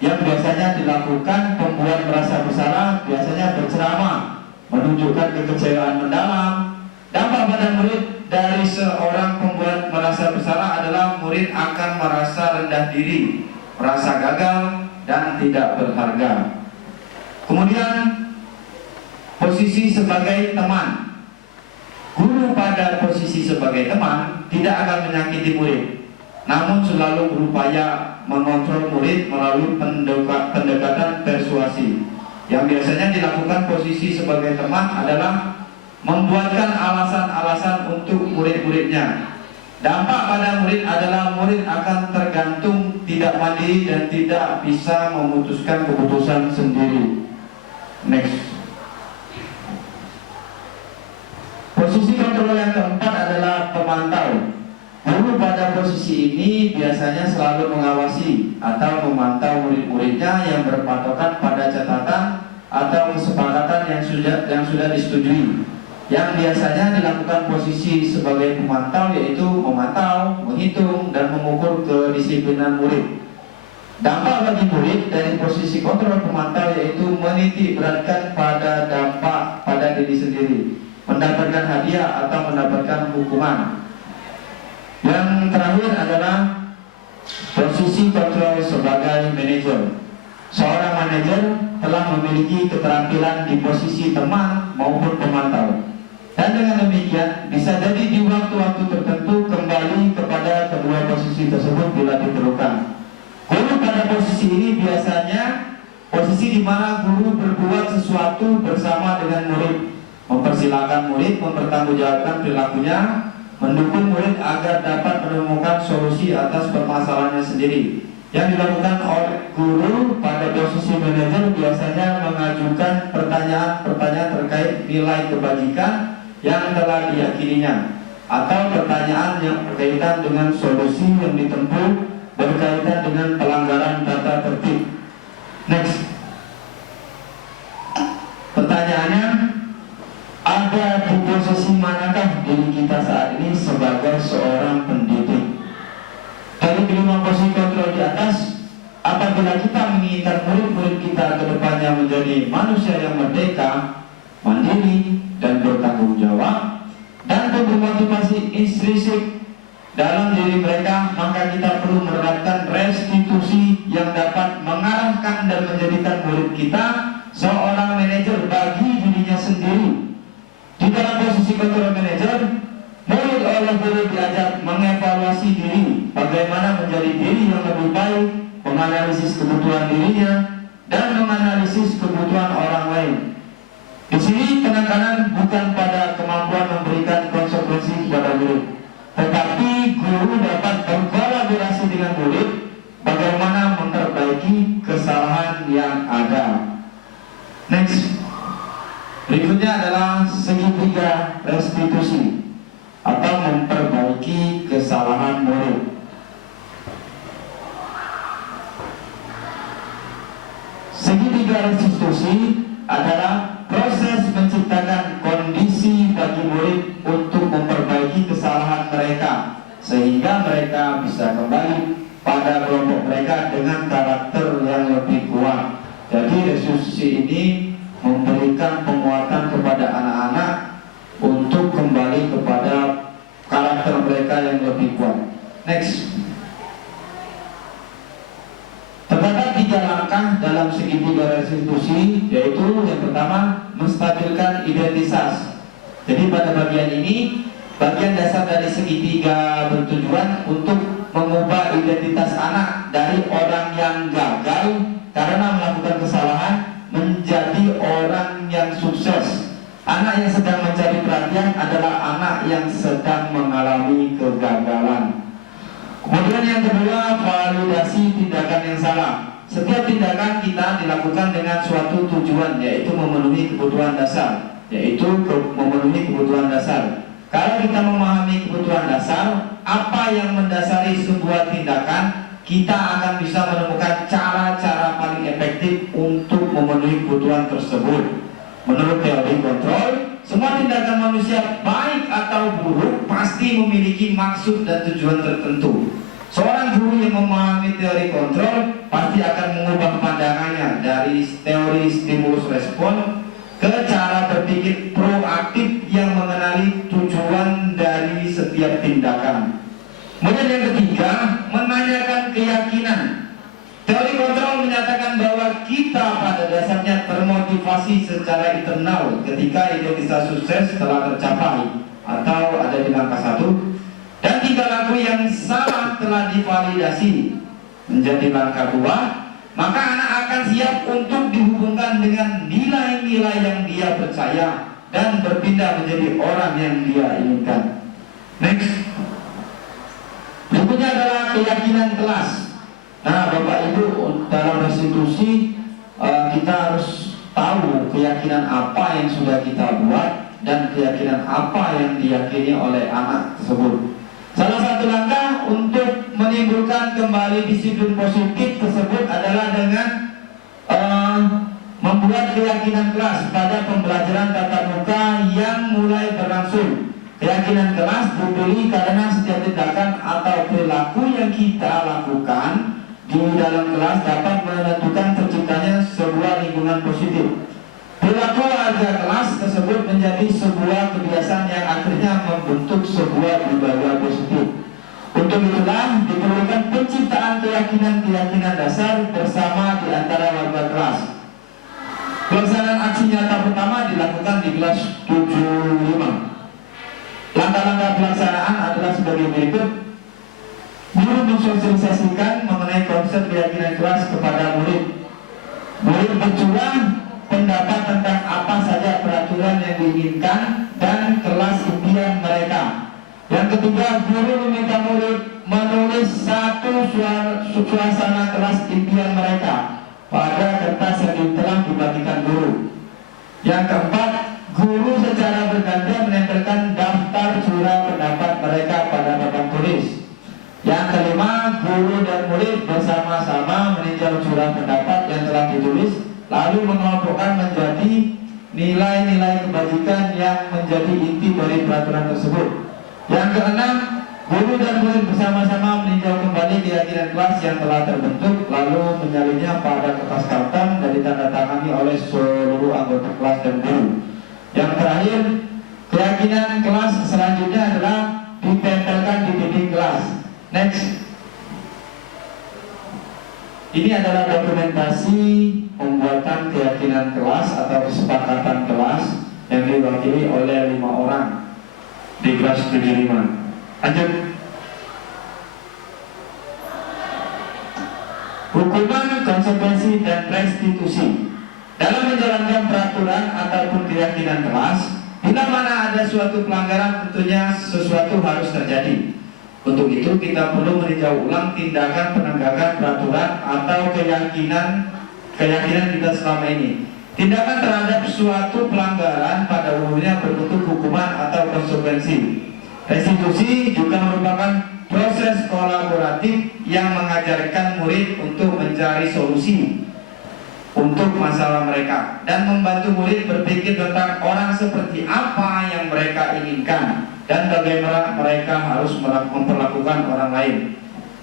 Yang biasanya dilakukan pembuat merasa bersalah biasanya berceramah, menunjukkan kekecewaan mendalam. Dampak pada murid dari seorang pembuat merasa bersalah adalah murid akan merasa rendah diri, merasa gagal, dan tidak berharga. Kemudian posisi sebagai teman. Guru pada posisi sebagai teman tidak akan menyakiti murid, namun selalu berupaya mengontrol murid melalui pendekatan persuasi. Yang biasanya dilakukan posisi sebagai teman adalah membuatkan alasan-alasan untuk murid-muridnya. Dampak pada murid adalah murid akan tergantung, tidak mandiri, dan tidak bisa memutuskan keputusan sendiri. Next. Posisi kontrol yang keempat adalah pemantau. Guru pada posisi ini biasanya selalu mengawasi atau memantau murid-muridnya yang berpatokan pada catatan atau kesepakatan yang sudah disetujui. Yang biasanya dilakukan posisi sebagai pemantau yaitu memantau, menghitung, dan mengukur kedisiplinan murid. Dampak bagi murid dari posisi kontrol pemantau yaitu menitik beratkan pada dampak pada diri sendiri, mendapatkan hadiah atau mendapatkan hukuman. Yang terakhir adalah posisi kontrol sebagai manajer. Seorang manajer telah memiliki keterampilan di posisi teman maupun pemantau, dan dengan demikian bisa jadi di waktu-waktu tertentu kembali kepada kedua posisi tersebut bila diperlukan. Guru pada posisi ini biasanya posisi di mana guru berbuat sesuatu bersama dengan murid, mempersilahkan murid mempertanggungjawabkan perilakunya, mendukung murid agar dapat menemukan solusi atas permasalahannya sendiri. Yang dilakukan oleh guru pada posisi manajer biasanya mengajukan pertanyaan-pertanyaan terkait nilai kebajikan yang telah diyakininya, atau pertanyaan yang berkaitan dengan solusi yang ditempuh berkaitan dengan pelanggaran tata tertib. Next. Pertanyaannya, ada di posisi manakah diri kita saat ini sebagai seorang pendidik? Dari kelima posisi kontrol di atas, apabila kita menginginkan murid-murid kita ke depannya menjadi manusia yang merdeka, mandiri, dan bertanggung jawab, dan bermotivasi intrinsik dalam diri mereka, maka kita perlu menerapkan restitusi yang dapat mengarahkan dan menjadikan murid kita seorang manajer bagi dirinya sendiri. Di dalam posisi kontrol manajer, murid oleh guru diajar mengevaluasi diri, bagaimana menjadi diri yang lebih baik, menganalisis kebutuhan dirinya, dan menganalisis kebutuhan orang lain. Di sini penekanan bukan pada kemampuan memberikan konsekuensi kepada murid, tetapi guru dapat berkolaborasi dengan murid bagaimana memperbaiki kesalahan yang ada. Next. Berikutnya adalah segitiga restitusi atau memperbaiki kesalahan murid. Segitiga restitusi adalah proses menciptakan kondisi bagi murid untuk memperbaiki kesalahan mereka, sehingga mereka bisa kembali pada kelompok mereka dengan karakter yang lebih kuat. Jadi restitusi ini memberikan penguatan kepada anak-anak untuk kembali kepada karakter mereka yang lebih kuat. Next. Terdapat 3 langkah dalam segitiga restitusi, yaitu yang pertama, menstabilkan identitas. Jadi pada bagian ini, bagian dasar dari segitiga bertujuan untuk mengubah identitas anak dari orang yang gagal karena melakukan kesalahan menjadi orang yang sukses. Anak yang sedang mencari perhatian adalah anak yang sedang mengalami kegagalan. Kemudian yang kedua, validasi tindakan yang salah. Setiap tindakan kita dilakukan dengan suatu tujuan, yaitu memenuhi kebutuhan dasar. Kalau kita memahami kebutuhan dasar, apa yang mendasari sebuah tindakan, kita akan bisa menemukan cara-cara paling efektif untuk kebutuhan tersebut. Menurut teori kontrol, semua tindakan manusia baik atau buruk pasti memiliki maksud dan tujuan tertentu. Seorang guru yang memahami teori kontrol pasti akan mengubah pandangannya dari teori stimulus respon ke cara berpikir proaktif yang mengenali tujuan dari setiap tindakan. Kemudian yang ketiga, menanyakan keyakinan. Teori kontrol menyatakan bahwa kita pada dasarnya termotivasi secara internal ketika ide kita sukses telah tercapai atau ada di langkah 1, dan tingkah laku yang salah telah divalidasi menjadi langkah 2, maka anak akan siap untuk dihubungkan dengan nilai-nilai yang dia percaya dan berpindah menjadi orang yang dia inginkan. Next. Berikutnya adalah keyakinan kelas. Nah, Bapak Ibu, dalam restitusi kita harus tahu keyakinan apa yang sudah kita buat dan keyakinan apa yang diyakini oleh anak tersebut. Salah satu langkah untuk menimbulkan kembali disiplin positif tersebut adalah dengan membuat keyakinan kelas pada pembelajaran tatap muka yang mulai berlangsung. Keyakinan kelas dipilih karena setiap tindakan atau perilaku yang kita lakukan di dalam kelas dapat menentukan terciptanya sebuah lingkungan positif. Perilaku warga kelas tersebut menjadi sebuah kebiasaan yang akhirnya membentuk sebuah budaya positif. Untuk itulah diperlukan penciptaan keyakinan-keyakinan dasar bersama di antara warga kelas. Pelaksanaan aksi nyata pertama dilakukan di kelas 75. Langkah-langkah pelaksanaan adalah sebagai berikut. Guru mensosialisasikan mengenai konsep keyakinan kelas kepada murid. Murid bercurah pendapat tentang apa saja peraturan yang diinginkan dan kelas impian mereka. Yang ketiga, guru meminta murid menulis satu suasana kelas impian mereka pada kertas yang telah dibagikan guru. Yang keempat, guru secara bergantian menempelkan daftar curah pendapat mereka pada papan tulis. Yang kelima, guru dan murid bersama-sama meninjau curah pendapat yang telah ditulis, lalu mengelompokkan menjadi nilai-nilai kebajikan yang menjadi inti dari peraturan tersebut. Yang keenam, guru dan murid bersama-sama meninjau kembali keyakinan kelas yang telah terbentuk, lalu menyalinnya pada kertas karton dan ditandatangani oleh seluruh anggota kelas dan guru. Yang terakhir, keyakinan kelas selanjutnya adalah ditempelkan di dinding kelas. Next. Ini adalah dokumentasi pembuatan keyakinan kelas atau kesepakatan kelas yang diwakili oleh 5 orang di kelas 75. Lanjut. Hukuman, konsekuensi, dan restitusi. Dalam menjalankan peraturan ataupun keyakinan kelas, bila mana ada suatu pelanggaran, tentunya sesuatu harus terjadi. Untuk itu kita perlu meninjau ulang tindakan penegakan peraturan atau keyakinan kita selama ini. Tindakan terhadap suatu pelanggaran pada umumnya berbentuk hukuman atau konsekuensi. Restitusi juga merupakan proses kolaboratif yang mengajarkan murid untuk mencari solusi untuk masalah mereka dan membantu murid berpikir tentang orang seperti apa yang mereka inginkan dan bagaimana mereka harus memperlakukan orang lain.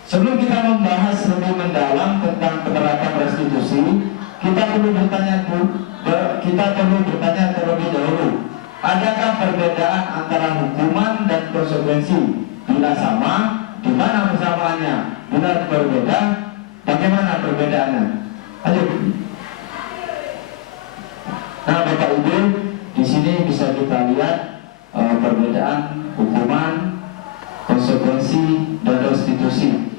Sebelum kita membahas lebih mendalam tentang penerapan restitusi, kita perlu bertanya terlebih dahulu, adakah perbedaan antara hukuman dan konsekuensi? Bila sama, di mana persamaannya? Bila berbeda, bagaimana perbedaannya? Lanjut. Nah, Bapak Ibu, di sini bisa kita lihat perbedaan hukuman, konsekuensi, dan restitusi.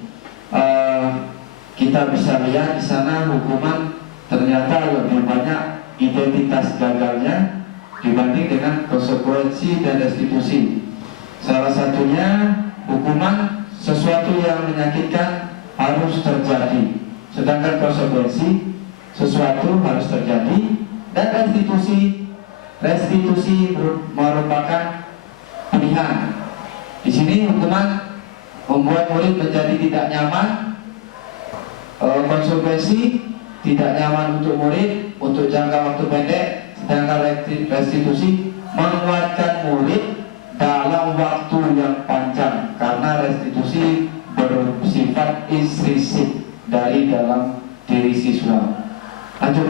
Kita bisa lihat di sana hukuman ternyata lebih banyak identitas gagalnya dibanding dengan konsekuensi dan restitusi. Salah satunya hukuman sesuatu yang menyakitkan harus terjadi, sedangkan konsekuensi sesuatu harus terjadi. Dan restitusi merupakan pilihan. Di sini hukuman membuat murid menjadi tidak nyaman, konsekuensi tidak nyaman untuk murid, untuk jangka waktu pendek, sedangkan restitusi menguatkan murid dalam waktu yang panjang, karena restitusi bersifat intrinsik dari dalam diri siswa. Lanjut.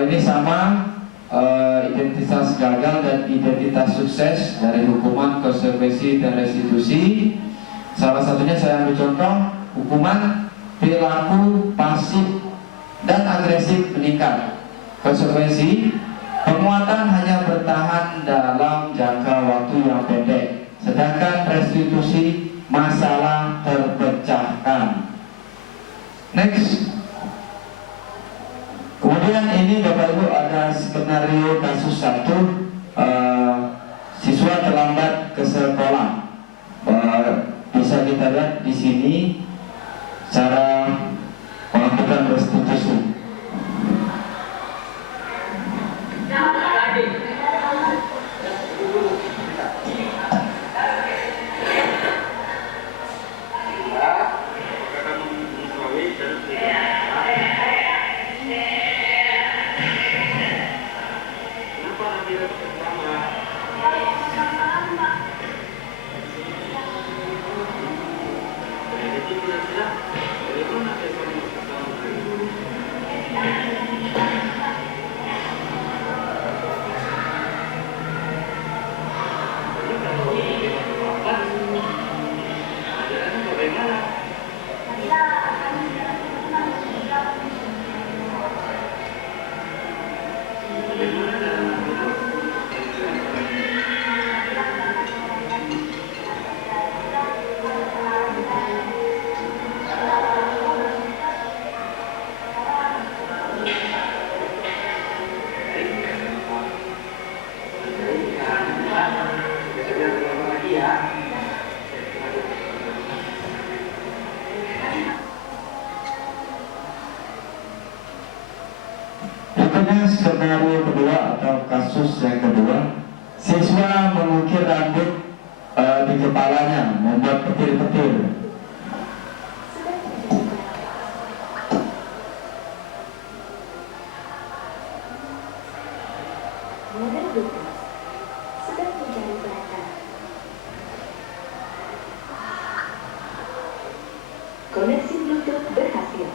Ini sama identitas gagal dan identitas sukses dari hukuman, konsekuensi, dan restitusi. Salah satunya saya ambil contoh hukuman perilaku pasif dan agresif meningkat. Konsekuensi penguatan hanya bertahan dalam jangka waktu yang pendek, sedangkan restitusi masalah terpecahkan. Next. Kemudian ini Bapak Ibu ada skenario kasus satu, siswa terlambat ke sekolah. Bisa kita lihat di sini cara melakukan restitusi. Skenario kedua atau kasus yang kedua, siswa mengukir rambut di kepalanya, membuat petir-petir. Koneksi Bluetooth berhasil.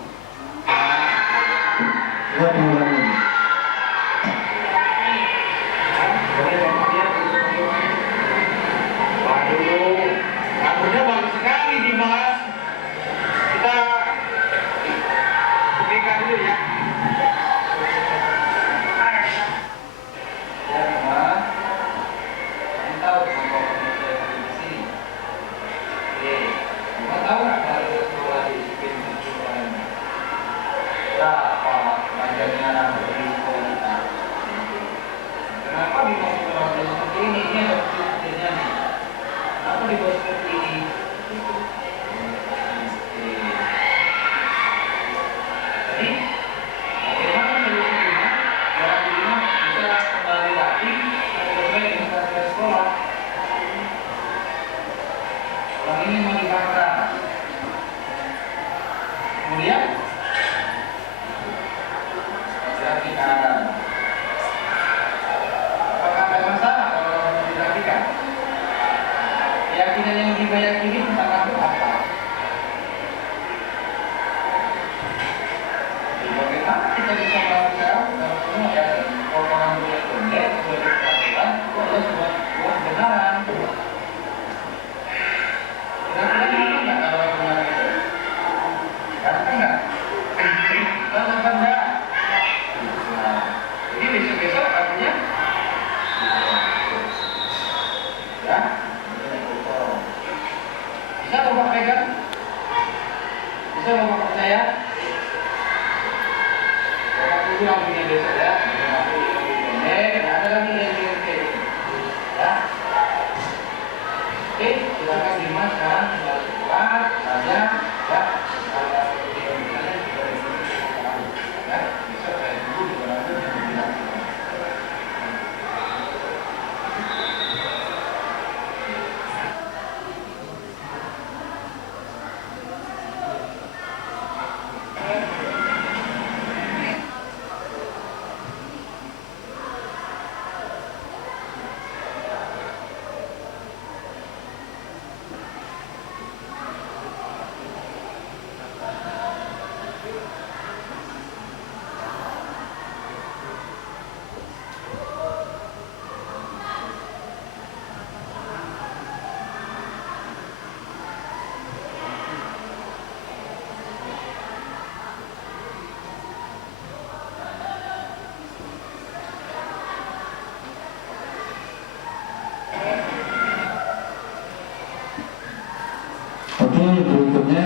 berikutnya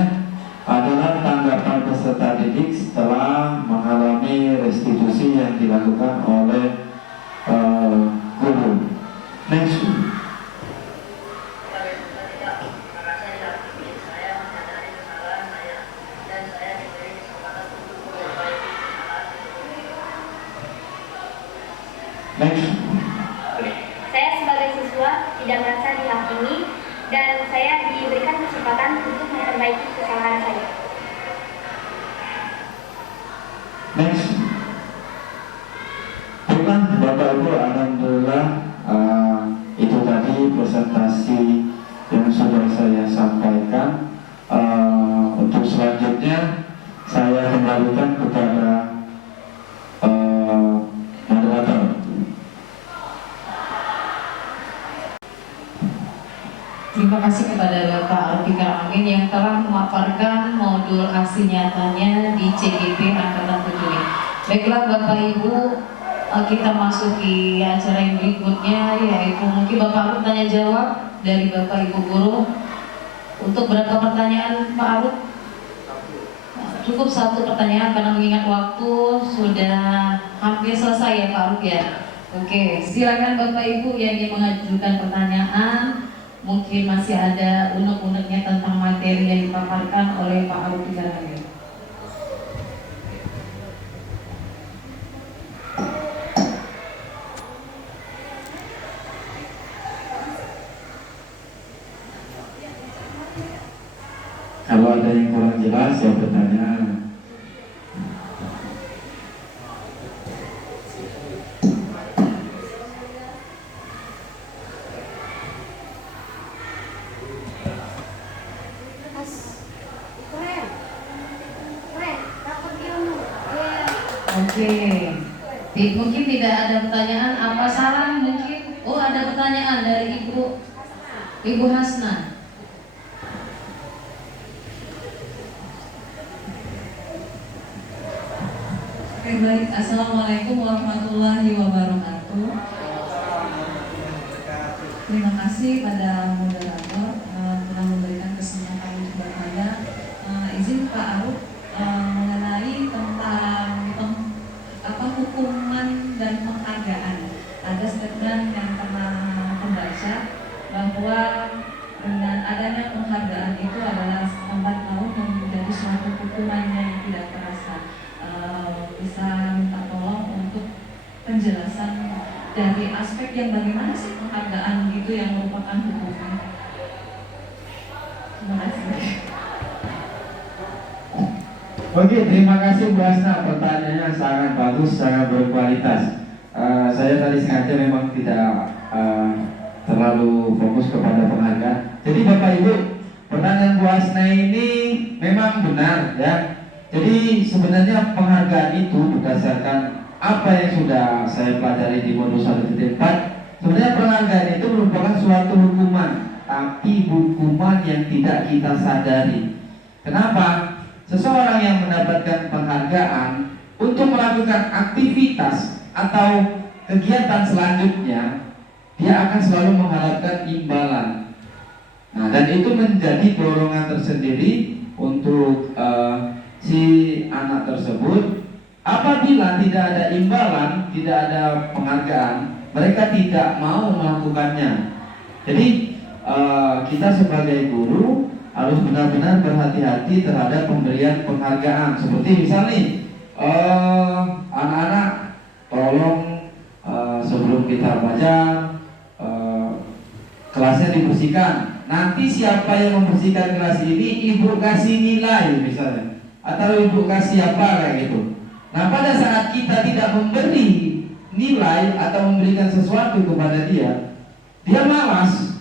adalah tanggapan peserta didik setelah mengalami restitusi yang dilakukan oleh guru. Next. Next. Saya sebagai siswa tidak merasa dihakimi dan saya diberikan kesempatan untuk memperbaiki kesalahan saya. Next. Baiklah Bapak Ibu, alhamdulillah itu tadi presentasi yang sudah saya sampaikan. Untuk selanjutnya saya kembalikan kepada moderator. Terima kasih kepada Bapak Arifika Amin yang telah memaparkan modul aksi nyatanya di CGP Angkatan 7 ini. Baiklah Bapak Ibu, kita masuki acara yang berikutnya, yaitu mungkin Bapak Arif tanya jawab dari Bapak Ibu guru. Untuk berapa pertanyaan Pak Arif? Cukup satu pertanyaan karena mengingat waktu sudah hampir selesai ya Pak Arif ya. Oke, silakan Bapak Ibu yang ingin mengajukan pertanyaan. Mungkin masih ada unek-uneknya tentang materi yang dipaparkan oleh Pak Arif Amin. Kalau ada yang kurang jelas ya bertanya. Oke, mungkin tidak ada pertanyaan. Apa saran mungkin? Oh, ada pertanyaan dari Ibu Hasna. Oke, baik. Assalamualaikum warahmatullahi wabarakatuh. Terima kasih pada moderator telah memberikan kesempatan untuk bertanya. Izin Pak Arif mengenai tentang hukuman dan penghargaan. Ada statement yang pernah membaca bahwa dengan adanya penghargaan itu adalah lambat laun menjadi suatu hukuman yang tidak terasa. Bisa minta tolong untuk penjelasan dari aspek yang bagaimana sih penghargaan itu yang merupakan hukuman. Terima kasih. Oke, terima kasih Bu Hasna, pertanyaannya sangat bagus, sangat berkualitas. Saya tadi sengaja memang tidak terlalu fokus kepada penghargaan. Jadi Bapak Ibu, pertanyaan Bu Hasna ini memang benar ya. Jadi sebenarnya penghargaan itu berdasarkan apa yang sudah saya pelajari di modul 1.4. Sebenarnya penghargaan itu merupakan suatu hukuman, tapi hukuman yang tidak kita sadari. Kenapa? Seseorang yang mendapatkan penghargaan untuk melakukan aktivitas atau kegiatan selanjutnya, dia akan selalu mengharapkan imbalan. Nah, dan itu menjadi dorongan tersendiri untuk si anak tersebut. Apabila tidak ada imbalan, tidak ada penghargaan, mereka tidak mau melakukannya. Jadi kita sebagai guru harus benar-benar berhati-hati terhadap pemberian penghargaan. Seperti misalnya anak-anak tolong sebelum kita baca kelasnya dibersihkan. Nanti siapa yang membersihkan kelas ini, ibu kasih nilai misalnya, atau ibu kasih apa kayak gitu. Nah, pada saat kita tidak memberi nilai atau memberikan sesuatu kepada dia, dia malas.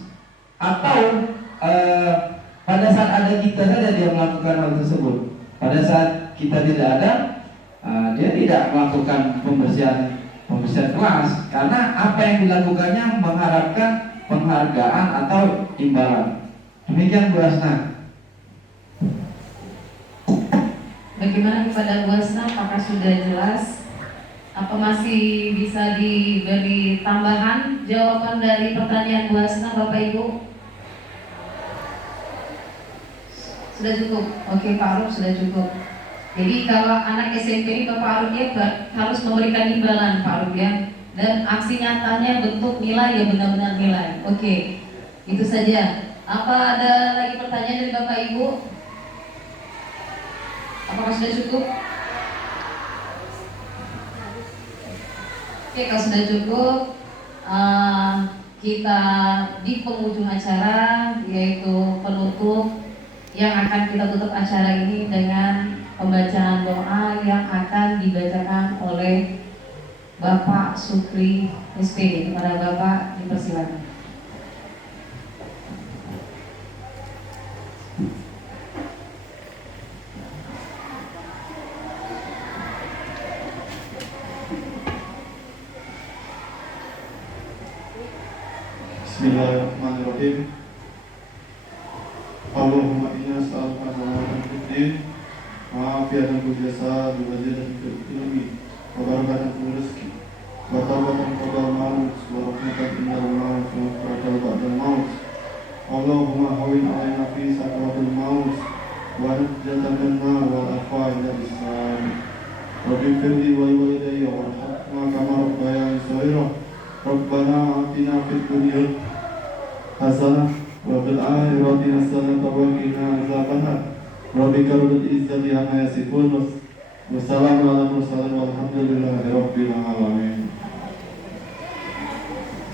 Atau pada saat ada kita saja dia melakukan hal tersebut. Pada saat kita tidak ada, dia tidak melakukan pembersihan kelas, karena apa yang dilakukannya mengharapkan penghargaan atau imbalan. Demikian Bu Hasna. Bagaimana kepada Bu Hasna, apakah sudah jelas? Apa masih bisa diberi tambahan jawaban dari pertanyaan Bu Hasna, Bapak Ibu? Sudah cukup. Oke, Pak Aruf sudah cukup. Jadi kalau anak SMP ini Bapak Aruf ya harus memberikan imbalan Pak Aruf ya. Dan aksi nyatanya bentuk nilai ya benar-benar nilai. Oke, itu saja. Apa ada lagi pertanyaan dari Bapak Ibu? Apakah sudah cukup? Oke, kalau sudah cukup, kita di penghujung acara yaitu penutup yang akan kita tutup acara ini dengan pembacaan doa yang akan dibacakan oleh Bapak Sukri SPD. Kepada Bapak dipersilakan. Bismillahirrahmanirrahim. Allahumma inna as'aluka salamatan fid din wa afiyatan fil jasad wa ziyadatan fil ilmi wa barakatan fil rizqi wa tawbatan qabla al-maut wa rahmatan indal maut wa maghfiratan ba'dal maut. Allahumma hawwin 'alaina fi sakratil maut wa najjatan min nar wa afwa ila lisan. Rabbi firli wa liwalidayya warhamhuma kama rabbayani shaghira. Rabbana atina fid dunya hasanah wa fil akhirati hasanah wa qina adzabannar. Rabbika rabbil izzati amma yasifun wa salamun alal mursalin walhamdulillahi rabbil alamin.